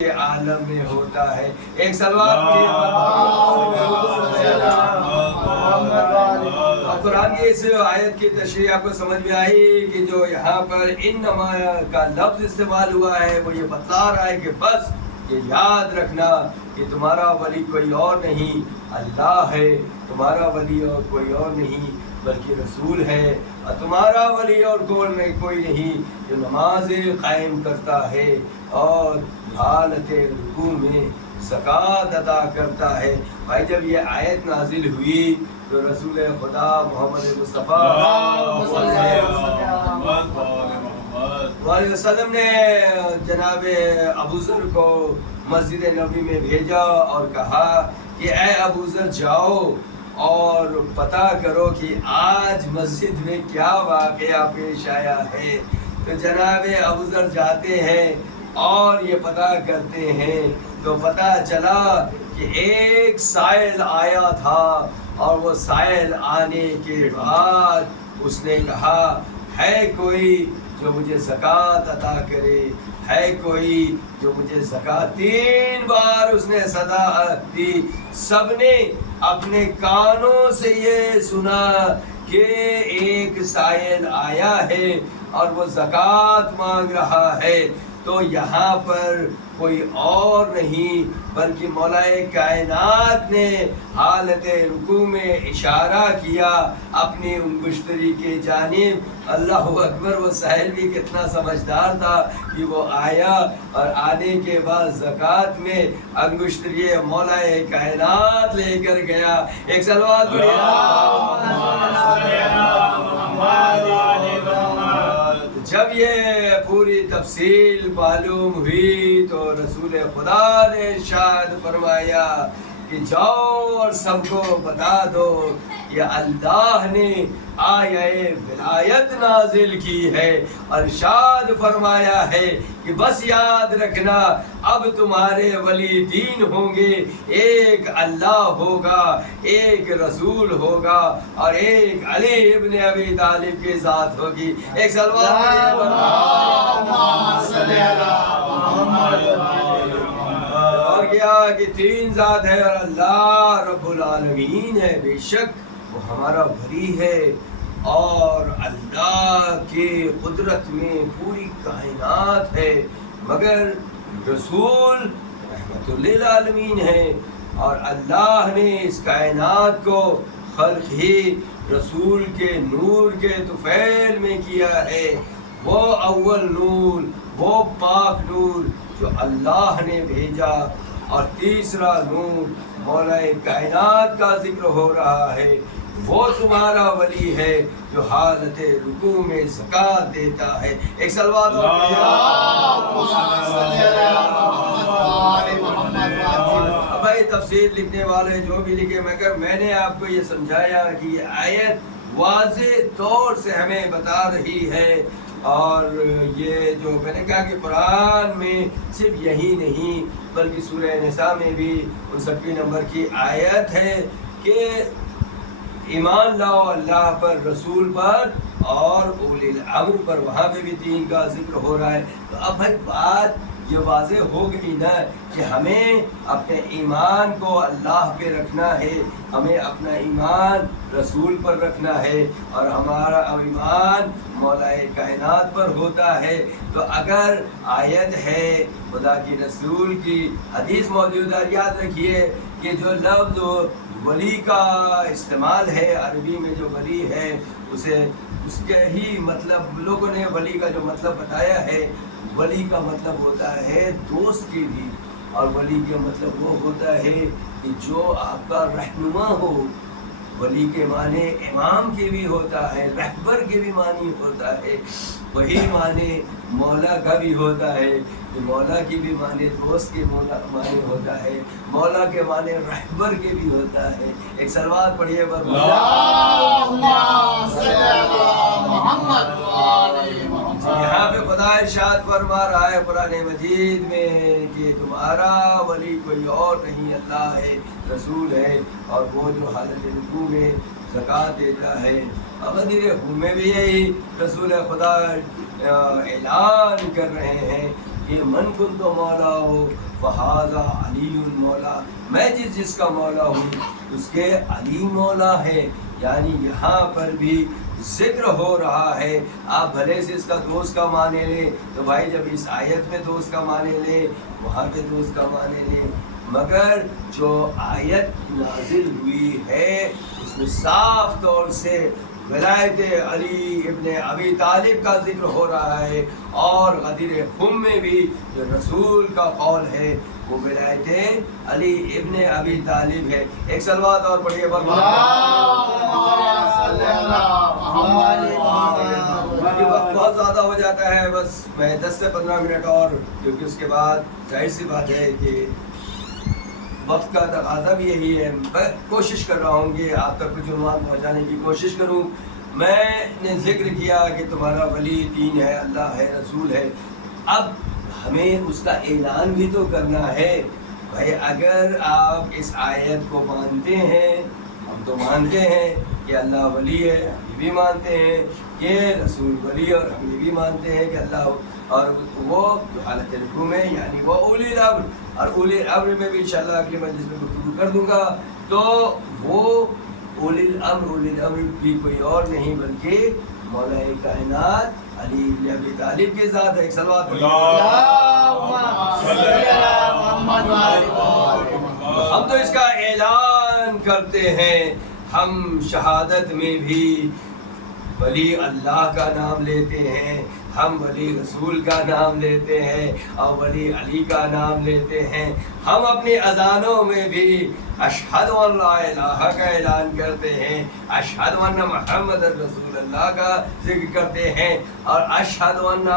کے عالم میں ہوتا ہے. ایک سلوات قرآن کی اس آیت کی تشریح آپ کو سمجھ میں آئی کہ جو یہاں پر انما کا لفظ استعمال ہوا ہے وہ یہ بتلا رہا ہے کہ بس یہ یاد رکھنا کہ تمہارا ولی کوئی اور نہیں اللہ ہے، تمہارا ولی اور کوئی اور نہیں بلکہ رسول ہے، اور تمہارا ولی اور کوئی نہیں جو نمازیں قائم کرتا ہے اور حالت رکوع میں زکوٰۃ ادا کرتا ہے. بھائی جب یہ آیت نازل ہوئی تو رسول خدا محمد مصطفیٰ علیہ وسلم نے جناب ابوذر کو مسجد نبوی میں بھیجا اور کہا کہ اے ابوذر جاؤ اور پتہ کرو کہ آج مسجد میں کیا واقعہ پیش آیا ہے. تو جناب ابوذر جاتے ہیں اور یہ پتہ کرتے ہیں تو پتہ چلا کہ ایک سائل آیا تھا اور وہ سائل آنے کے بعد اس نے کہا ہے کوئی جو مجھے زکوٰۃ عطا کرے، ہے کوئی جو مجھے زکوٰۃ. 3 بار اس نے صدا دی. سب نے اپنے کانوں سے یہ سنا کہ ایک سائل آیا ہے اور وہ زکوٰۃ مانگ رہا ہے. تو یہاں پر کوئی اور نہیں بلکہ مولا کائنات نے حالت رکوع میں اشارہ کیا اپنی انگشتری کے جانب. اللہ اکبر. وہ سائل بھی کتنا سمجھدار تھا کہ وہ آیا اور آنے کے بعد زکوٰۃ میں انگشتری مولا کائنات لے کر گیا. ایک صلوات جب یہ پوری تفصیل معلوم ہوئی تو رسول خدا نے ارشاد فرمایا کہ جاؤ اور سب کو بتا دو کہ اللہ نے آیہ ولایت نازل کی ہے اور ارشاد فرمایا ہے کہ بس یاد رکھنا اب تمہارے ولی دین ہوں گے، ایک اللہ ہوگا، ایک رسول ہوگا اور ایک علی ابن ابی طالب کی ذات ہوگی. ایک سلوات اور کیا کہ 3 ذات ہے اور اللہ رب العالمین ہے. بے شک وہ ہمارا ولی ہے اور اللہ کی قدرت میں پوری کائنات ہے، مگر رسول رحمت للعالمین ہے اور اللہ نے اس کائنات کو خلق ہی رسول کے نور کے طفیل میں کیا ہے. وہ اول نور، وہ پاک نور جو اللہ نے بھیجا، اور تیسرا نور مولا کائنات کا ذکر ہو رہا ہے. وہ تمہارا ولی ہے جو حالت رکوع میں زکوٰۃ دیتا ہے. ایک صلوات بھائی تفسیر لکھنے والے جو بھی لکھے، مگر میں نے آپ کو یہ سمجھایا کہ یہ آیت واضح طور سے ہمیں بتا رہی ہے. اور یہ جو میں نے کہا کہ قرآن میں صرف یہی نہیں بلکہ سورہ نساء میں بھی 59 نمبر کی آیت ہے کہ ایمان لاؤ اللہ پر، رسول پر اور اولی الامر پر. وہاں پہ بھی 3 کا ذکر ہو رہا ہے. تو اب بھائی بات یہ واضح ہو گئی نا کہ ہمیں اپنے ایمان کو اللہ پہ رکھنا ہے، ہمیں اپنا ایمان رسول پر رکھنا ہے اور ہمارا ایمان مولا کائنات پر ہوتا ہے. تو اگر آیت ہے خدا کی رسول کی حدیث موجود ہے، یاد رکھیے کہ جو لفظ ولی کا استعمال ہے عربی میں، جو ولی ہے اسے اس کے ہی مطلب لوگوں نے ولی کا جو مطلب بتایا ہے، ولی کا مطلب ہوتا ہے دوست کی بھی، اور ولی کا مطلب وہ ہوتا ہے کہ جو آپ کا رہنما ہو. ولی کے معنی امام کے بھی ہوتا ہے، رہبر کے بھی معنی ہوتا ہے. وہی معنی مولا کا بھی ہوتا ہے کہ مولا کی بھی معنی دوست کے معنی ہوتا ہے، مولا کے معنی رہبر کے بھی ہوتا ہے. ایک صلوات پڑھیے یہاں پہ خدا ارشاد فرما رہا ہے قرآن مجید میں کہ تمہارا ولی کوئی اور نہیں، اللہ ہے، رسول ہے، اور وہ جو حالت رکوع میں زکوٰۃ دیتا ہے. غدیر خون میں بھی یہی رسول خدا اعلان کر رہے ہیں کہ من کنت مولا ہو فہذا علی مولا، میں جس کا مولا ہوں اس کے علی مولا ہے۔ یعنی یہاں پر بھی ذکر ہو رہا ہے، آپ بھلے سے اس کا دوست کا معنی لیں تو بھائی جب اس آیت میں دوست کا معنی لیں وہاں کے دوست کا معنی لیں، مگر جو آیت نازل ہوئی ہے اس میں صاف طور سے ولایت علی ابن ابی طالب کا ذکر ہو رہا ہے، اور غدیر خم میں بھی جو رسول کا قول ہے وہ ولایت علی ابن ابی طالب ہے۔ ایک صلوات اور پڑھیے کیونکہ وقت بہت زیادہ ہو جاتا ہے، بس میں 10 سے 15 منٹ اور، کیونکہ اس کے بعد ظاہر سی بات ہے کہ وقت کا تقاضا بھی یہی ہے۔ میں کوشش کر رہا ہوں کہ آپ تک کچھ عنوان پہنچانے کی کوشش کروں۔ میں نے ذکر کیا کہ تمہارا ولی دین ہے، اللہ ہے، رسول ہے۔ اب ہمیں اس کا اعلان بھی تو کرنا ہے بھائی۔ اگر آپ اس آیت کو مانتے ہیں، ہم تو مانتے ہیں کہ اللہ ولی ہے، ہم یہ بھی مانتے ہیں کہ رسول ولی، اور ہم یہ بھی مانتے ہیں کہ اللہ اور وہ جو حالت رکوع ہے یعنی وہ اولی الامر، اور اولی الامر میں بھی انشاءاللہ اگلی مجلس میں گفتگو کر دوں گا۔ تو وہ اولی الامر بھی کوئی اور نہیں بلکہ مولا کائنات علی بن ابی طالب کی ذات ہے۔ ایک صلوات ہم تو اس کا اعلان کرتے ہیں، ہم شہادت میں بھی ولی اللہ کا نام لیتے ہیں، ہم ولی رسول کا نام لیتے ہیں، اور ولی علی کا نام لیتے ہیں۔ ہم اپنی اذانوں میں بھی اشہد ان لا الہ کا اعلان کرتے ہیں، اشہد ان محمد رسول اللہ کا ذکر کرتے ہیں، اور اشہد ان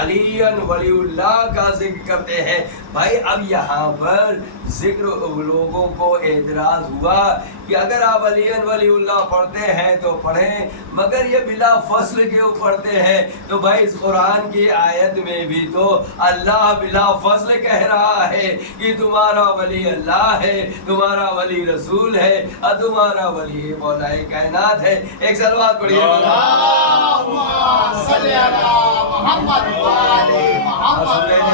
علی ولی اللہ کا ذکر کرتے ہیں۔ بھائی اب یہاں پر ذکر لوگوں کو اعتراض ہوا کہ اگر آپ علی ولی اللہ پڑھتے ہیں تو پڑھیں، مگر یہ بلا فصل کیوں پڑھتے ہیں؟ تو بھائی اس قرآن کی آیت میں بھی تو اللہ بلا فصل کہہ رہا ہے کہ تمہارا ولی اللہ ہے، تمہارا ولی رسول ہے، اور تمہارا ولی مولا کائنات ہے۔ ایک صلوات پڑھیے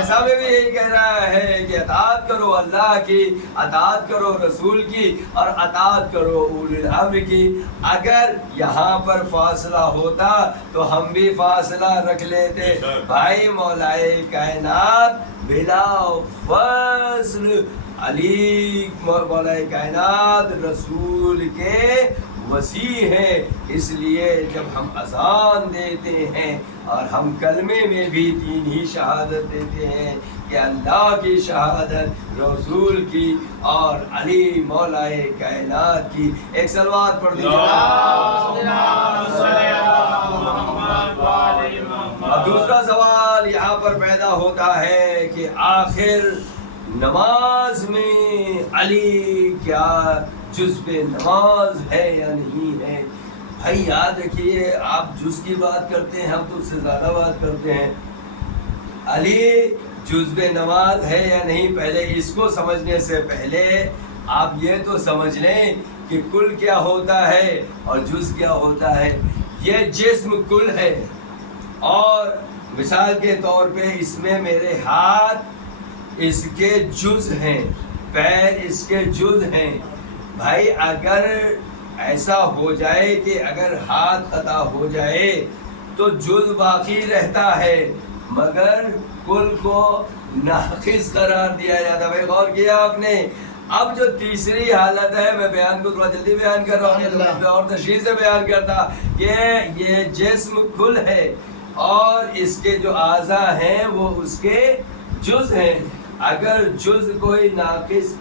سورہ میں بھی یہی کہہ رہا ہے کہ اطاعت کرو اللہ کی، اطاعت کرو رسول کی، اور اطاعت کرو اولی الامر کی۔ اگر یہاں پر فاصلہ ہوتا تو ہم بھی فاصلہ رکھ لیتے۔ بھائی مولا کائنات بلا فصل علی مولا کائنات رسول کے وسیع ہے، اس لیے جب ہم اذان دیتے ہیں اور ہم کلمے میں بھی تین ہی شہادت دیتے ہیں کہ اللہ کی شہادت، رسول کی، اور علی مولا کائنات کی۔ ایک صلوات پڑھ دیجیے۔ اور دوسرا سوال یہاں پر پیدا ہوتا ہے کہ آخر نماز میں علی کیا جزء نماز ہے یا نہیں ہے؟ بھائی یاد رکھیے، آپ جز کی بات کرتے ہیں، ہم تو اس سے زیادہ بات کرتے ہیں۔ علی جزء نماز ہے یا نہیں، پہلے اس کو سمجھنے سے پہلے آپ یہ تو سمجھ لیں کہ کل کیا ہوتا ہے اور جز کیا ہوتا ہے۔ یہ جسم کل ہے، اور مثال کے طور پہ اس میں میرے ہاتھ اس کے جز ہیں، پیر اس کے جز ہیں۔ بھائی اگر ایسا ہو جائے کہ اگر ہاتھ خطا ہو جائے تو جز باقی رہتا ہے، مگر کل کو ناقص قرار دیا جاتا ہے۔ بھائی غور کیا آپ نے؟ اب جو تیسری حالت ہے، میں بیان کو تھوڑا جلدی بیان کر رہا ہوں تو میں اور تشریح سے بیان کرتا کہ یہ جسم کل ہے اور اس کے جو اعضاء ہیں وہ اس کے جز ہیں۔ اگر جز کوئی ناقص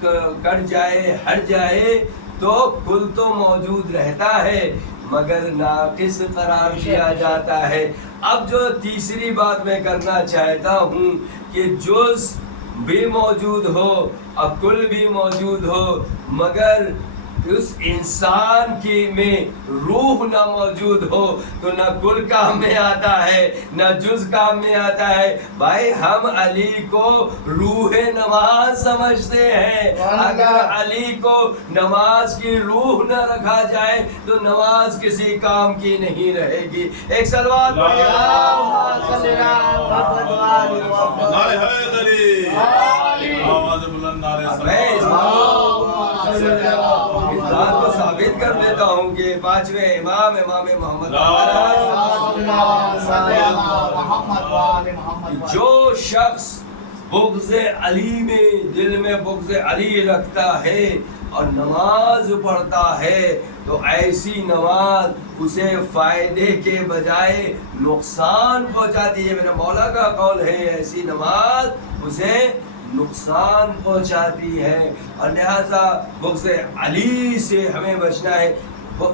کٹ جائے، ہٹ جائے تو کل تو موجود رہتا ہے مگر ناقص قرار دیا جاتا ہے۔ اب جو تیسری بات میں کرنا چاہتا ہوں کہ جز بھی موجود ہو اور کل بھی موجود ہو، مگر اس انسان کی میں روح نہ موجود ہو تو نہ کل کام میں آتا ہے نہ جز کام میں آتا ہے۔ بھائی ہم علی کو روح نماز سمجھتے ہیں، اگر علی کو نماز کی روح نہ رکھا جائے تو نماز کسی کام کی نہیں رہے گی۔ ایک صلوات میں اس بات کو ثابت کر دیتا ہوں کہ پانچویں امام محمد جو شخص بغض علی میں دل میں بغض علی رکھتا ہے اور نماز پڑھتا ہے تو ایسی نماز اسے فائدے کے بجائے نقصان پہنچاتی ہے. میرا مولا کا قول ہے ایسی نماز اسے نقصان پہنچاتی ہے. اور لہذا بغض علی سے ہمیں بچنا ہے.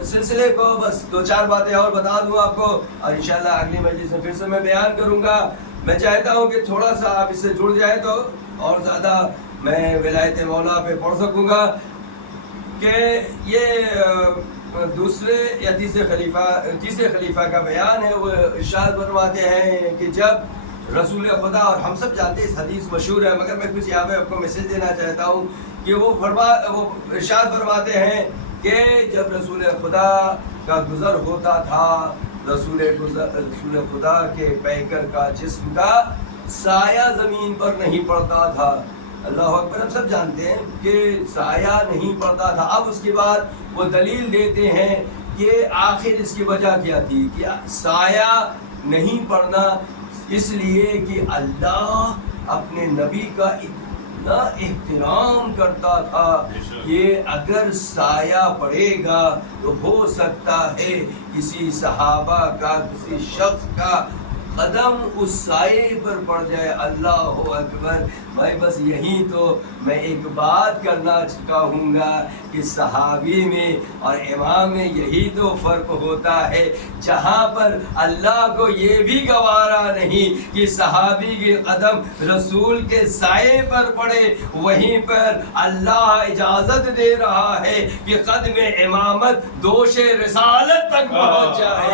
سلسلے کو بس دو چار باتیں اور بتا دوں آپ کو اور انشاءاللہ اگلی مجلس میں پھر سے میں بیان کروں گا. میں چاہتا ہوں کہ تھوڑا سا آپ اس سے جڑ جائیں تو اور زیادہ میں ولایت مولا پہ پڑھ سکوں گا کہ یہ دوسرے یا تیسرے خلیفہ کا بیان ہے. وہ ارشاد فرماتے ہیں کہ جب رسول خدا، اور ہم سب جانتے ہیں اس حدیث مشہور ہے مگر میں کچھ یہاں پہ آپ کو میسج دینا چاہتا ہوں کہ وہ ارشاد فرماتے ہیں کہ جب رسول خدا کا گزر ہوتا تھا رسول خدا کے پیکر کا جسم کا سایہ زمین پر نہیں پڑتا تھا. اللہ اکبر. ہم سب جانتے ہیں کہ سایہ نہیں پڑتا تھا. اب اس کے بعد وہ دلیل دیتے ہیں کہ آخر اس کی وجہ کیا تھی کہ سایہ نہیں پڑنا اس لیے کہ اللہ اپنے نبی کا اتنا احترام کرتا تھا کہ اگر سایہ پڑے گا تو ہو سکتا ہے کسی صحابہ کا کسی شخص کا قدم اس سائے پر پڑ جائے. اللہ اکبر. بھائی بس یہی تو میں ایک بات کرنا چاہوں گا کہ صحابی میں اور امام میں یہی تو فرق ہوتا ہے. جہاں پر اللہ کو یہ بھی گوارا نہیں کہ صحابی کے قدم رسول کے سائے پر پڑے، وہیں پر اللہ اجازت دے رہا ہے کہ قدم امامت دوش رسالت تک پہنچ جائے.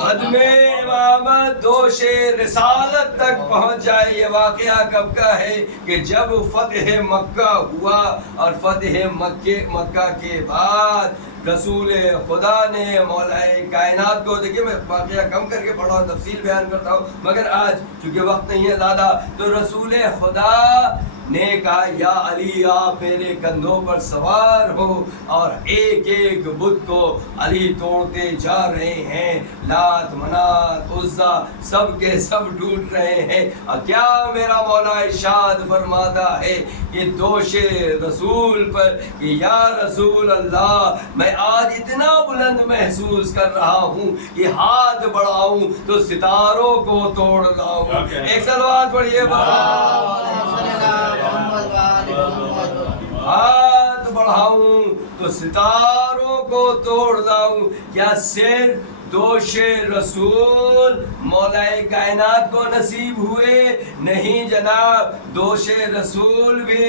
قدم امامت دوش رسالت تک پہنچ جائے. یہ واقعہ کب کا ہے کہ جب فتح مکہ ہوا اور فتح مکہ کے بعد رسول خدا نے مولائے کائنات کو، دیکھیے میں واقعہ کم کر کے پڑھا ہوں، تفصیل بیان کرتا ہوں مگر آج چونکہ وقت نہیں ہے زیادہ، تو رسول خدا نے کہا یا علی آپ میرے کندھوں پر سوار ہو، اور ایک ایک بت کو علی توڑتے جا رہے ہیں. لات منات عزا سب کے سب ٹوٹ رہے ہیں. اور کیا میرا مولا ارشاد فرماتا ہے کہ دوش رسول پر کہ یا رسول اللہ میں آج اتنا بلند محسوس کر رہا ہوں کہ ہاتھ بڑھاؤں تو ستاروں کو توڑ لاؤں. ایک سلوات پڑھیے. ہاتھ بڑھاؤں تو ستاروں کو توڑ لاؤں. کیا صرف دوش رسول مولائے کائنات کو نصیب ہوئے؟ نہیں جناب، دوش رسول بھی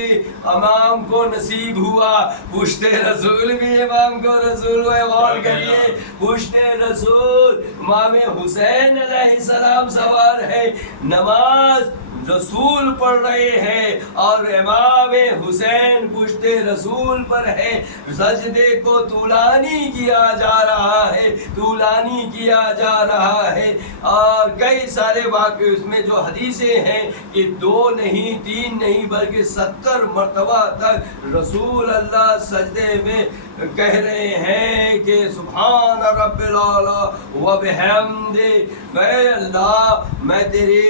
امام کو نصیب ہوا، پشت رسول بھی امام کو رسول ہوئے. غور کریے، پشت رسول امام حسین علیہ السلام سوار ہے، نماز رسول پڑھ رہے ہیں اور امام حسین پشت رسول پر ہے. سجدے کو طولانی کیا جا رہا ہے، طولانی کیا جا رہا ہے. اور کئی سارے واقعے اس میں جو حدیثیں ہیں کہ 2 نہیں 3 نہیں بلکہ 70 مرتبہ تک رسول اللہ سجدے میں کہہ رہے ہیں کہ سبحان رب العالی و بحمدہ، اے اللہ میں تیری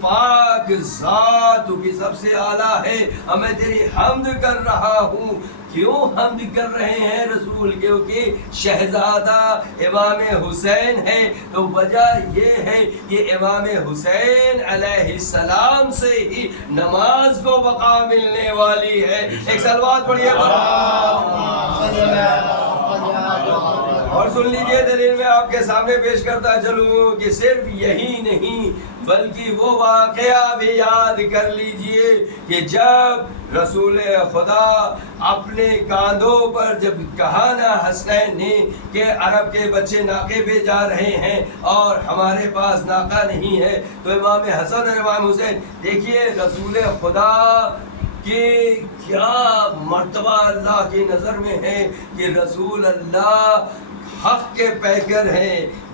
پاک ذات کی سب سے اعلیٰ ہے اور میں تیری حمد کر رہا ہوں. کیوں حمد کر رہے ہیں رسول؟ کیونکہ شہزادہ امام حسین ہے. تو وجہ یہ ہے کہ امام حسین علیہ السلام سے ہی نماز کو بقا ملنے والی ہے. ایک سلوات پڑھیے. اور سن لیجئے دلیل میں آپ کے سامنے پیش کرتا چلوں کہ صرف یہی نہیں بلکہ وہ واقعہ بھی یاد کر لیجئے کہ جب رسول خدا اپنے کاندھوں پر جب کہا نا حسنین نے کہ عرب کے بچے ناقے پہ جا رہے ہیں اور ہمارے پاس ناقہ نہیں ہے، تو امام حسن اور امام حسین دیکھیے رسول خدا کہ کیا مرتبہ اللہ کی نظر میں ہے کہ رسول اللہ حق کے پیکر ہیں،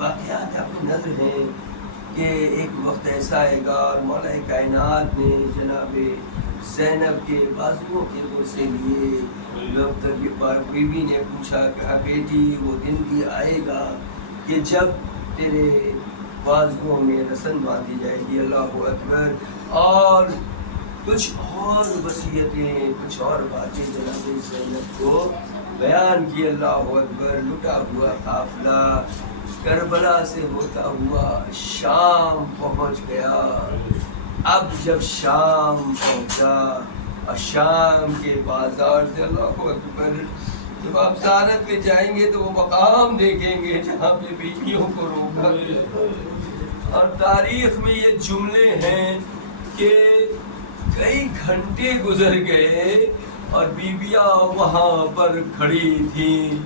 واقعات آپ کو نظر ہیں کہ ایک وقت ایسا آئے گا اور مولا کائنات نے جناب زینب کے بازوؤں کے بوسے لیے، جب تک بیوی نے پوچھا، کہا بیٹی وہ دن بھی آئے گا کہ جب تیرے بازوؤں میں رسن باندھی جائے گی، اللہ اکبر، اور کچھ اور وصیتیں، کچھ اور باتیں جناب زینب کو بیان کی، اللہ اکبر۔ لٹا ہوا قافلہ کربلا سے ہوتا ہوا شام پہنچ گیا۔ اب جب شام پہنچا اور شام کے بازار سے، اللہ اکبر، جب آپ زیارت میں جائیں گے تو وہ مقام دیکھیں گے جہاں پہ بیویوں کو روکا گیا، اور تاریخ میں یہ جملے ہیں کہ کئی گھنٹے گزر گئے اور بیویاں وہاں پر کھڑی تھیں،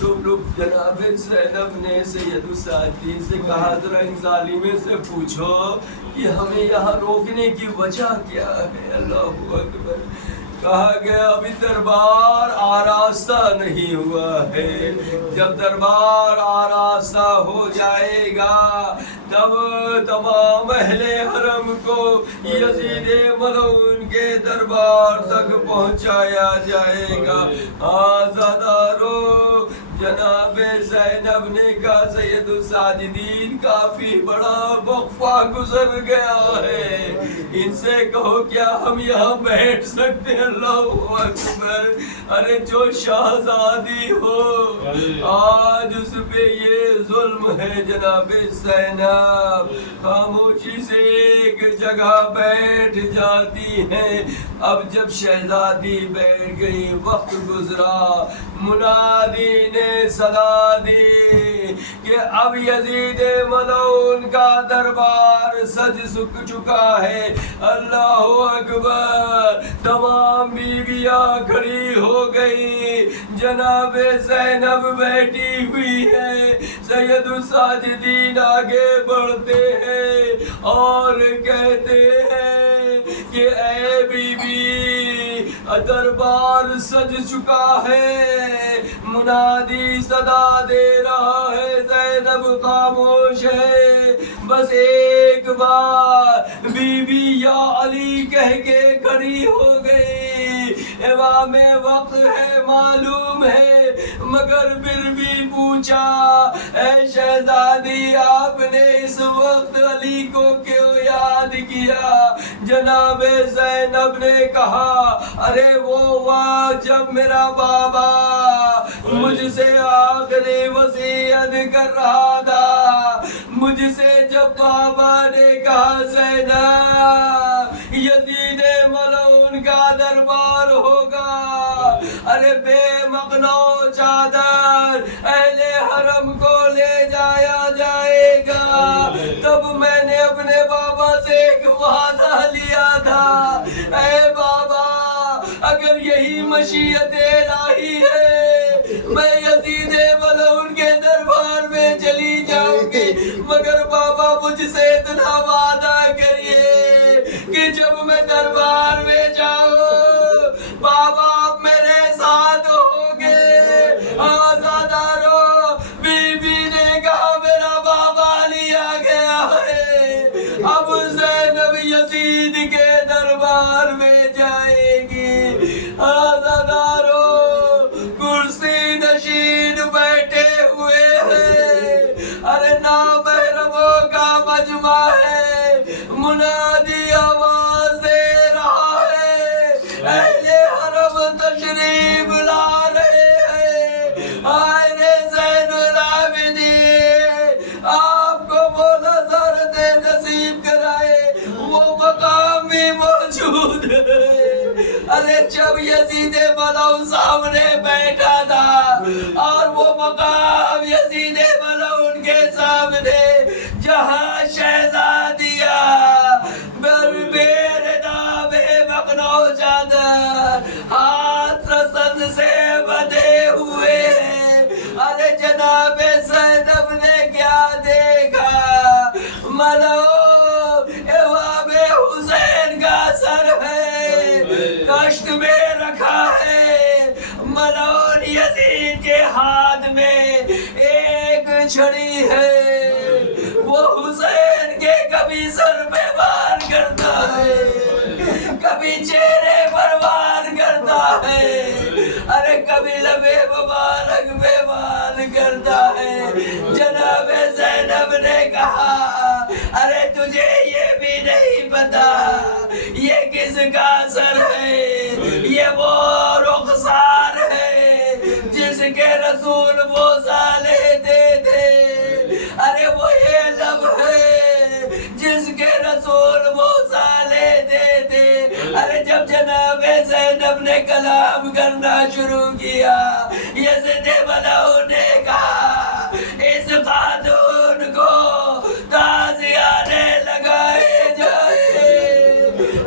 تو لوگ جناب زینب نے سید الساجدین سے کہا ذرا ان ظالمے سے پوچھو کہ ہمیں یہاں روکنے کی وجہ کیا ہے، اللہ اکبر۔ کہا گیا ابھی دربار آراستہ نہیں ہوا ہے، جب دربار آراستہ ہو جائے گا تب تمام اہل حرم کو یزید ملعون کے دربار تک پہنچایا جائے گا۔ آزادارو، جناب زینب نے کہا سید الساجدین کافی بڑا وقفہ گزر گیا ہے، ان سے کہو کیا ہم یہاں بیٹھ سکتے ہیں؟ اللہ اکبر۔ ارے جو شہزادی ہو آج اس پہ یہ ظلم ہے جناب زینب، خاموشی سے ایک جگہ بیٹھ جاتی ہے۔ اب جب شہزادی بیٹھ گئی، وقت گزرا، منادی نے صدا دی کہ اب یزید ملعون کا دربار سج سک چکا ہے، اللہ اکبر۔ تمام بیویاں کھڑی ہو گئی، جناب زینب بیٹھی ہوئی ہے، سید الساجدین آگے بڑھتے ہیں اور کہتے ہیں کہ اے بی بی دربار سج چکا ہے۔ منادی صدا دے رہا ہے، زینب خاموش ہے، بس ایک بار بی بی یا علی کہہ کے کھڑی ہو گئی۔ امام وقت ہے معلوم ہے، مگر پھر بھی پوچھا اے شہزادی آپ نے اس وقت علی کو کیوں یاد کیا؟ جناب زینب نے کہا ارے وہ وقت جب میرا بابا مجھ سے آخری وصیت کر رہا تھا، مجھ سے جب بابا نے کہا زینب یزید ملعون کا دربار ہوگا، ارے بے مقنع چادر اہل حرم کو لے جایا جائے گا، تب میں نے اپنے بابا سے ایک وعدہ لیا تھا، اے بابا اگر یہی مشیت الہی ہے میں یزید ملعون کے دربار میں چلی جاؤں گی، مگر بابا مجھ سے اتنا وعدہ کریے کہ جب میں دربار میں جاؤں بابا آپ میرے ساتھ ہوگے۔ آزادارو، بی بی نے کہا میرا بابا لیا گیا ہے، اب زینب یزید کے دربار میں جائے گی۔ آزادارو کرسی نشین بیٹھے ہوئے ہیں، ارے نامحرموں کا مجمع ہے، منادی آواز دے رہا ہے، اہل حرم تشریف لا رہے ہیں، آئے زین العابدین آپ کو وہ نظرت نصیب کرائے، وہ مقام بھی موجود ہے۔ ارے جب یزید ملعون سامنے بیٹھا تھا اور وہ مقام یزید ملعون کے سامنے جہاں شہزادیہ بے مقنع چادر ہاتھ رسن سے بدھے ہوئے ہیں، ارے جناب زینب نے کیا دیکھا؟ ملعون امام حسین کا سر ہے، کشت میں رکھا ہے، ملعون یزید کے ہاتھ میں ایک چھڑی ہے، کبھی سر پہ وار کرتا ہے، کبھی چہرے پر وار کرتا ہے، ارے کبھی لبے مبارک پہ وار کرتا ہے۔ جناب زینب نے کہا ارے تجھے یہ بھی نہیں پتا یہ کس کا سر ہے؟ یہ وہ رخسار ہے جس کے رسول موسیٰ لیتے تھے، ارے وہ یہ لب ہے جس کے رسول موسیٰ لیتے تھے۔ ارے جب جناب زینب نے کلام کرنا شروع کیا، یزید ملعون نے کہا اس خاتون کو تعزیانے لگائے جائے۔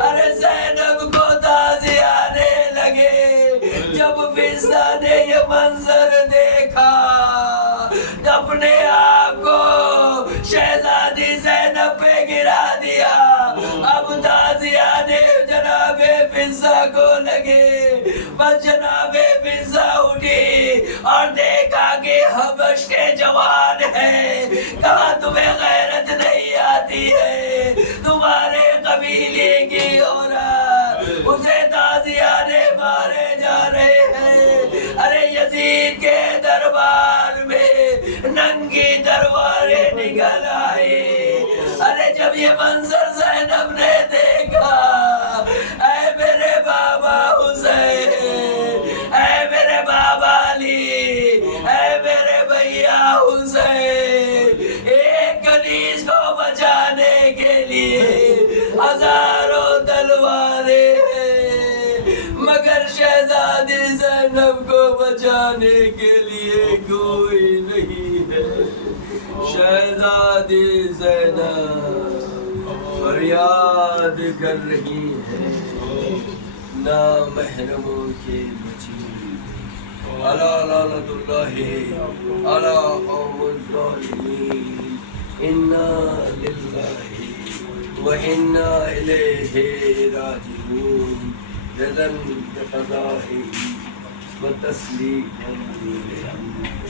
ارے زینب کو تعزیانے لگے۔ جب فضہ نے یہ منظر دیکھا، اپنے آپ کو شہزادی زینب پہ گرا دیا۔ اب تعزیانے جناب فضہ کو لگے، بس جناب فضہ اٹھی اور دیکھا کہ حبش کے جوان ہیں، کہا تمہیں غیرت نہیں آتی ہے؟ تمہارے قبیلے کی عورت، اسے تعزیانے مارے جا رہے ہیں۔ ارے یزید کے دربار میں ننگی تلواریں نکل آئی۔ ارے جب یہ منظر زینب نے دیکھا، اے میرے بابا حسین، اے میرے بابا علی، اے میرے بھیا حسین، ایک کنیز کو بچانے کے لیے ہزاروں تلواریں ہیں، مگر شہزادی زینب کو بچانے کے لیے کوئی نہیں ہے۔ شہزادی زینب فریاد کر رہی ہے، نامحرموں کے بچی، الا لعنت اللہ علی قوم الظالمین، انا للہ و انا الیہ راجعون، جزا بقضائہ و تسلیما لامرہ۔